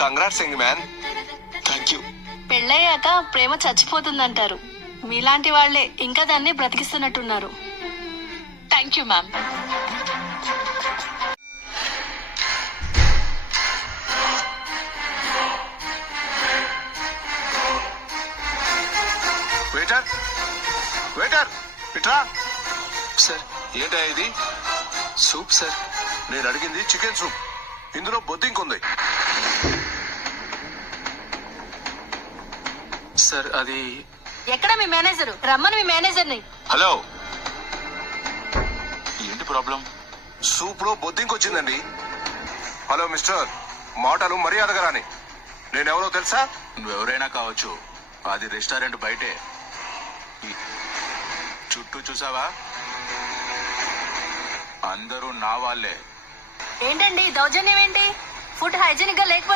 Congrats young man. Thank you. పెళ్ళయ్యాక ప్రేమ చచ్చిపోతుందంటారు. మీలాంటి వాళ్లే ఇంకా దాన్ని బ్రతికిస్తున్నట్టున్నారు. Thank you ma'am. Waiter, waiter, ఇట్రా. సార్ ఏంటా ఇది? Soup sir. నేను అడిగింది చికెన్ సూప్. ఇందులో బొద్దింకుంది. సార్ అది ఎక్కడ మీ మేనేజర్? రమ్మని మీ మేనేజర్ని. హలో, ఏంటి ప్రాబ్లం? సూప్ లో బొద్దింకొచ్చిందండి. హలో మిస్టర్, మాటలు మర్యాదగా రాని. నేనెవరో తెలుసా? నువ్వెవరైనా కావచ్చు, అది రెస్టారెంట్ బయటే. చుట్టూ చూసావా? అందరూ నా వాళ్ళే. ఏంటండి దౌర్జన్యం ఏంటి? ఫుడ్ హైజీనిక్ గా లేకపోతే